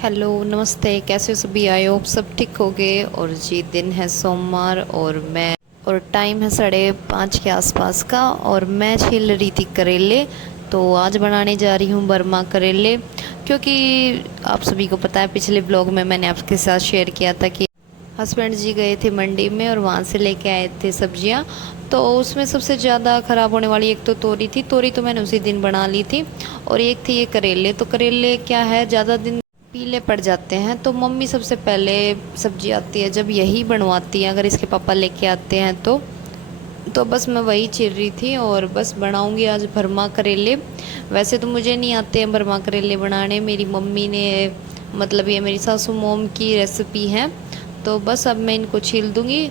Hello नमस्ते, कैसे हो सभी? आई होप सब ठीक हो गए। और जी दिन है सोमवार और टाइम है 5:30 के आसपास का और मैं छील रही थी करेले। तो आज बनाने जा रही हूँ बर्मा करेले, क्योंकि आप सभी को पता है पिछले ब्लॉग में मैंने आपके साथ शेयर किया था कि हस्बैंड जी गए थे मंडी में और वहाँ से लेके आए थे सब्जियाँ। तो उसमें सबसे ज़्यादा ख़राब होने वाली एक तो तोरी तो मैंने उसी दिन बना ली थी। और एक थी ये करेले। तो करेले क्या है, ज़्यादा दिन पीले पड़ जाते हैं। तो मम्मी सबसे पहले सब्जी आती है जब यही बनवाती है, अगर इसके पापा लेके आते हैं तो बस मैं वही चीर रही थी और बस बनाऊंगी आज भरमा करेले। वैसे तो मुझे नहीं आते हैं भरमा करेले बनाने, मेरी मम्मी ने, मतलब ये मेरी सासू मोम की रेसिपी है। तो बस अब मैं इनको छील दूंगी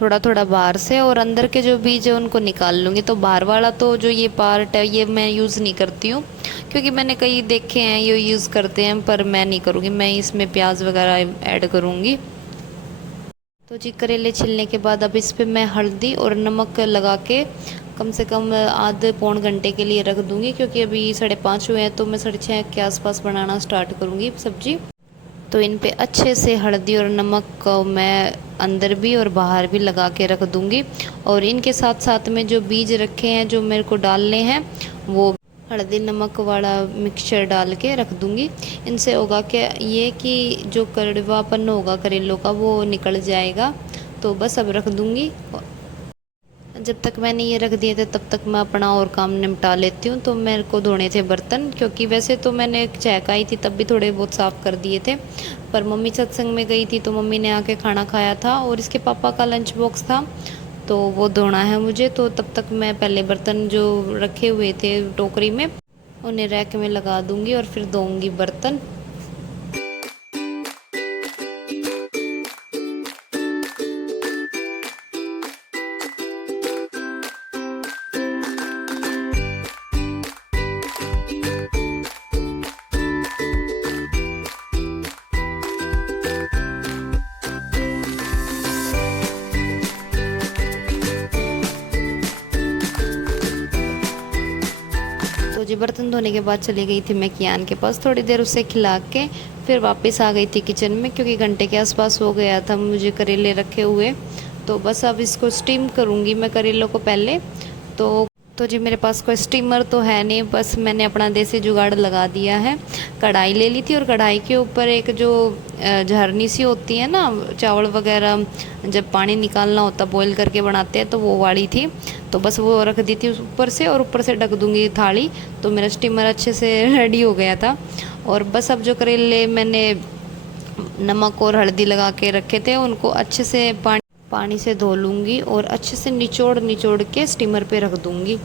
थोड़ा थोड़ा बाहर से, और अंदर के जो बीज है उनको निकाल लूँगी। तो बाहर वाला तो जो ये पार्ट है ये मैं यूज़ नहीं करती हूँ, क्योंकि मैंने कई देखे हैं ये यूज़ करते हैं, पर मैं नहीं करूँगी। मैं इसमें प्याज वगैरह ऐड करूँगी। तो जी करेले छिलने के बाद अब इस पर मैं हल्दी और नमक लगा के कम से कम आधे पौन घंटे के लिए रख दूँगी, क्योंकि अभी 5:30 हुए हैं तो मैं 6:30 के आसपास बनाना स्टार्ट करूँगी सब्जी। तो इन पे अच्छे से हल्दी और नमक को मैं अंदर भी और बाहर भी लगा के रख दूंगी। और इनके साथ साथ में जो बीज रखे हैं जो मेरे को डालने हैं, वो हल्दी नमक वाला मिक्सचर डाल के रख दूंगी। इनसे होगा क्या ये कि जो कड़वापन होगा करेलों का वो निकल जाएगा। तो बस अब रख दूंगी। जब तक मैंने ये रख दिए थे तब तक मैं अपना और काम निपटा लेती हूँ। तो मेरे को धोने थे बर्तन, क्योंकि वैसे तो मैंने चहक आई थी तब भी थोड़े बहुत साफ़ कर दिए थे, पर मम्मी सत्संग में गई थी तो मम्मी ने आके खाना खाया था और इसके पापा का लंच बॉक्स था तो वो धोना है मुझे। तो तब तक मैं पहले बर्तन जो रखे हुए थे टोकरी में उन्हें रैक में लगा दूँगी और फिर धोऊँगी बर्तन। तो जी बर्तन धोने के बाद चली गई थी मैं कियान के पास, थोड़ी देर उसे खिला के फिर वापस आ गई थी किचन में, क्योंकि घंटे के आसपास हो गया था मुझे करेले रखे हुए। तो बस अब इसको स्टीम करूँगी मैं करेलों को पहले। तो तो जी मेरे पास कोई स्टीमर तो है नहीं, बस मैंने अपना देसी जुगाड़ लगा दिया है। कढ़ाई ले ली थी और कढ़ाई के ऊपर एक जो झरनी सी होती है ना, चावल वगैरह जब पानी निकालना होता बॉईल करके बनाते हैं तो वो वाली थी। तो बस वो रख दी थी ऊपर से और ऊपर से ढक दूंगी थाली। तो मेरा स्टीमर अच्छे से रेडी हो गया था। और बस अब जो करेले मैंने नमक और हल्दी लगा के रखे थे उनको अच्छे से पानी से धो लूँगी और अच्छे से निचोड़ निचोड़ के स्टीमर पे रख दूँगी।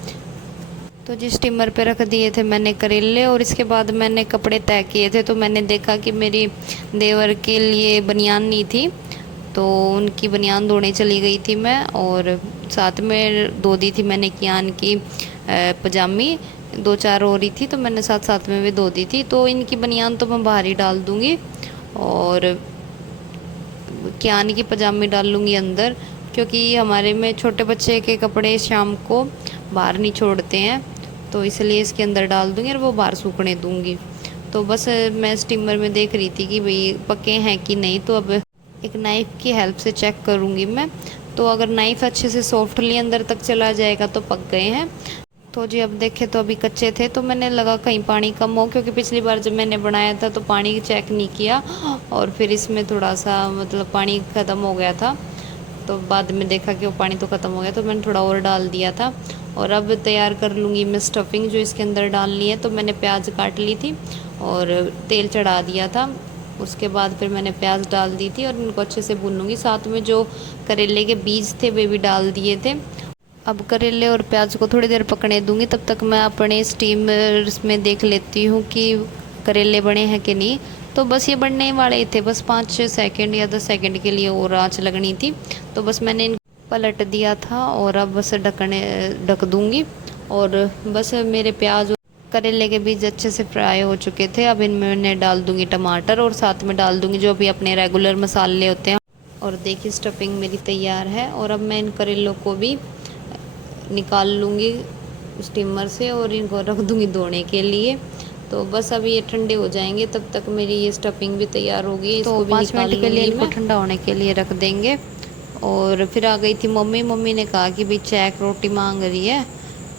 तो जिस स्टीमर पे रख दिए थे मैंने करेले, और इसके बाद मैंने कपड़े तय किए थे। तो मैंने देखा कि मेरी देवर के लिए बनियान नहीं थी, तो उनकी बनियान धोने चली गई थी मैं, और साथ में धो दी थी मैंने कियान की पजामी। दो चार हो रही थी तो मैंने साथ साथ में भी धो दी थी। तो इनकी बनियान तो मैं बाहर ही डाल दूँगी और कियान की पजामी डाल लूँगी अंदर, क्योंकि हमारे में छोटे बच्चे के कपड़े शाम को बाहर नहीं छोड़ते हैं, तो इसलिए इसके अंदर डाल दूँगी और वो बाहर सूखने दूँगी। तो बस मैं स्टीमर में देख रही थी कि भाई पके हैं कि नहीं, तो अब एक नाइफ़ की हेल्प से चेक करूँगी मैं। तो अगर नाइफ़ अच्छे से सॉफ्टली अंदर तक चला जाएगा तो पक गए हैं। तो जी अब देखे तो अभी कच्चे थे, तो मैंने लगा कहीं पानी कम हो, क्योंकि पिछली बार जब मैंने बनाया था तो पानी चेक नहीं किया और फिर इसमें थोड़ा सा मतलब पानी ख़त्म हो गया था। तो बाद में देखा कि वो पानी तो ख़त्म हो गया, तो मैंने थोड़ा और डाल दिया था। और अब तैयार कर लूँगी मैं स्टफिंग जो इसके अंदर डालनी है। तो मैंने प्याज काट ली थी और तेल चढ़ा दिया था। उसके बाद फिर मैंने प्याज डाल दी थी और इनको अच्छे से भून लूँगी। साथ में जो करेले के बीज थे वे भी डाल दिए थे। अब करेले और प्याज को थोड़ी देर पकने दूंगी, तब तक मैं अपने स्टीमर्स में देख लेती हूँ कि करेले बने हैं कि नहीं। तो बस ये बनने वाले ही थे, बस 5-6 सेकंड या 10 सेकंड के लिए और आँच लगनी थी। तो बस मैंने इनको पलट दिया था और अब बस ढक दूंगी। और बस मेरे प्याज और करेले के बीज अच्छे से फ्राई हो चुके थे। अब इनमें मैं डाल दूंगी टमाटर और साथ में डाल दूंगी जो भी अपने रेगुलर मसाले होते हैं। और देखिए स्टफिंग मेरी तैयार है। और अब मैं इन करेलों को भी निकाल लूँगी स्टीमर से और इनको रख दूँगी धोने के लिए। तो बस अभी ये ठंडे हो जाएंगे, तब तक मेरी ये स्टफिंग भी तैयार होगी। इसको तो 5 मिनट के लिए इनको ठंडा होने के लिए रख देंगे। और फिर आ गई थी मम्मी। मम्मी ने कहा कि भाई चैक रोटी मांग रही है,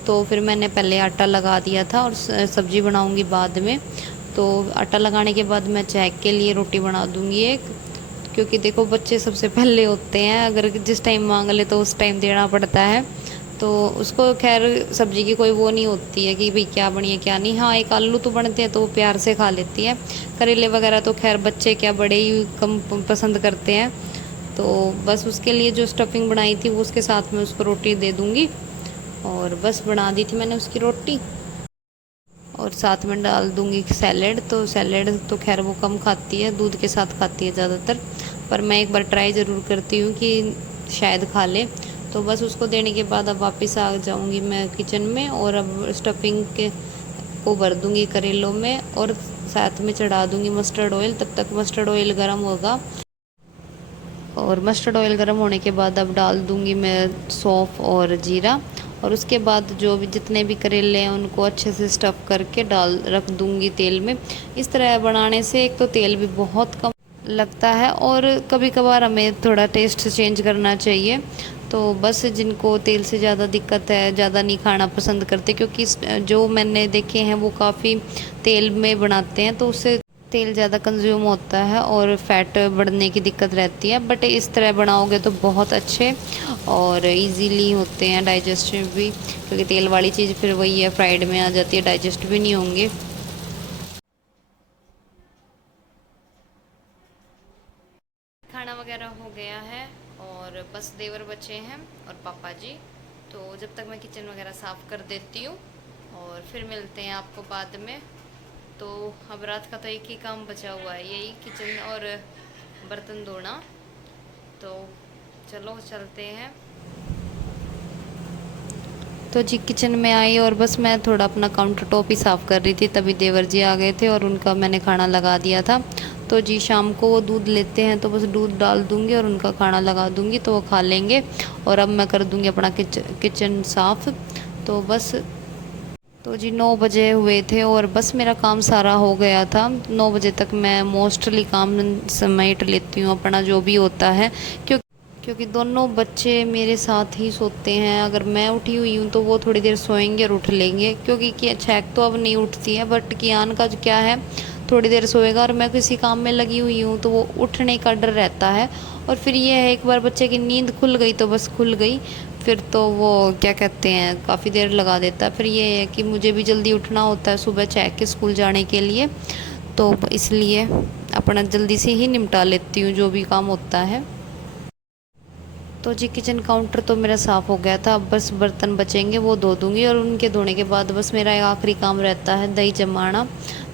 तो फिर मैंने पहले आटा लगा दिया था और सब्ज़ी बनाऊंगी बाद में। तो आटा लगाने के बाद मैं चैक के लिए रोटी बना दूंगी एक, क्योंकि देखो बच्चे सबसे पहले होते हैं, अगर जिस टाइम मांग ले तो उस टाइम देना पड़ता है। तो उसको खैर सब्ज़ी की कोई वो नहीं होती है कि भाई क्या बनी क्या नहीं। हाँ, एक आलू तो बनते हैं तो वो प्यार से खा लेती है। करेले वगैरह तो खैर बच्चे क्या बड़े ही कम पसंद करते हैं। तो बस उसके लिए जो स्टफिंग बनाई थी वो उसके साथ में उसको रोटी दे दूँगी। और बस बना दी थी मैंने उसकी रोटी। और साथ में डाल दूँगी सैलेड। तो सैलेड तो खैर वो कम खाती है, दूध के साथ खाती है ज़्यादातर, पर मैं एक बार ट्राई ज़रूर करती हूँ कि शायद खा ले। तो बस उसको देने के बाद अब वापस आ जाऊँगी मैं किचन में, और अब स्टफिंग के को भर दूँगी करेलों में और साथ में चढ़ा दूँगी मस्टर्ड ऑयल। तब तक मस्टर्ड ऑयल गर्म होगा, और मस्टर्ड ऑयल गर्म होने के बाद अब डाल दूँगी मैं सौंफ और जीरा। और उसके बाद जो भी जितने भी करेले हैं उनको अच्छे से स्टफ़ करके डाल रख दूँगी तेल में। इस तरह बनाने से एक तो तेल भी बहुत कम लगता है, और कभी कभार हमें थोड़ा टेस्ट चेंज करना चाहिए। तो बस जिनको तेल से ज़्यादा दिक्कत है, ज़्यादा नहीं खाना पसंद करते, क्योंकि जो मैंने देखे हैं वो काफ़ी तेल में बनाते हैं, तो उससे तेल ज़्यादा कंज्यूम होता है और फैट बढ़ने की दिक्कत रहती है। बट इस तरह बनाओगे तो बहुत अच्छे और इजीली होते हैं डाइजेस्टिव भी, क्योंकि तेल वाली चीज़ फिर वही है, फ्राइड में आ जाती है, डाइजेस्ट भी नहीं होंगे। खाना वगैरह हो गया है और बस देवर बचे हैं और पापा जी। तो जब तक मैं किचन वगैरह साफ़ कर देती हूँ और फिर मिलते हैं आपको बाद में। तो अब रात का तो एक ही काम बचा हुआ है, यही किचन और बर्तन धोना। तो चलो चलते हैं। तो जी किचन में आई और बस मैं थोड़ा अपना काउंटर टॉप ही साफ़ कर रही थी, तभी देवर जी आ गए थे और उनका मैंने खाना लगा दिया था। तो जी शाम को वो दूध लेते हैं, तो बस दूध डाल दूँगी और उनका खाना लगा दूँगी, तो वो खा लेंगे। और अब मैं कर दूँगी अपना किचन साफ़। तो बस, तो जी 9 बजे हुए थे और बस मेरा काम सारा हो गया था। 9 बजे तक मैं मोस्टली काम समेट लेती हूँ अपना जो भी होता है, क्योंकि दोनों बच्चे मेरे साथ ही सोते हैं। अगर मैं उठी हुई हूँ तो वो थोड़ी देर सोएंगे और उठ लेंगे, क्योंकि चैक तो अब नहीं उठती है, बट कियान का क्या है, थोड़ी देर सोएगा और मैं किसी काम में लगी हुई हूँ तो वो उठने का डर रहता है। और फिर ये है, एक बार बच्चे की नींद खुल गई तो बस खुल गई, फिर तो वो क्या कहते हैं काफ़ी देर लगा देता है। फिर ये है कि मुझे भी जल्दी उठना होता है सुबह चैक के स्कूल जाने के लिए, तो इसलिए अपना जल्दी से ही निपटा लेती हूँ जो भी काम होता है। तो जी किचन काउंटर तो मेरा साफ़ हो गया था, अब बस बर्तन बचेंगे वो धो दूँगी, और उनके धोने के बाद बस मेरा एक आखिरी काम रहता है दही जमाना।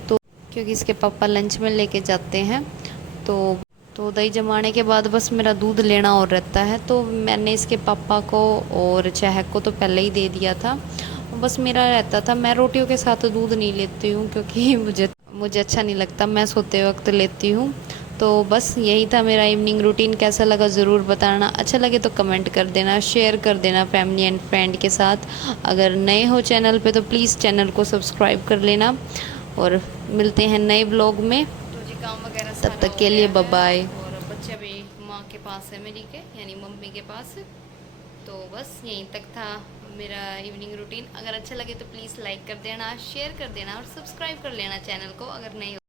तो क्योंकि इसके पापा लंच में लेके जाते हैं, तो दही जमाने के बाद बस मेरा दूध लेना और रहता है। तो मैंने इसके पापा को और चहक को तो पहले ही दे दिया था, बस मेरा रहता था। मैं रोटियों के साथ दूध नहीं लेती हूँ, क्योंकि मुझे अच्छा नहीं लगता, मैं सोते वक्त लेती हूँ। तो बस यही था मेरा इवनिंग रूटीन। कैसा लगा ज़रूर बताना, अच्छा लगे तो कमेंट कर देना, शेयर कर देना फैमिली एंड फ्रेंड के साथ। अगर नए हो चैनल पे तो प्लीज़ चैनल को सब्सक्राइब कर लेना, और मिलते हैं नए ब्लॉग में। तो जी काम वगैरह तब तक के लिए बाय बाय। और बच्चे अभी माँ के पास है मेरी के, यानी मम्मी के पास। तो बस यहीं तक था मेरा इवनिंग रूटीन। अगर अच्छा लगे तो प्लीज़ लाइक कर देना, शेयर कर देना और सब्सक्राइब कर लेना चैनल को अगर नहीं हो।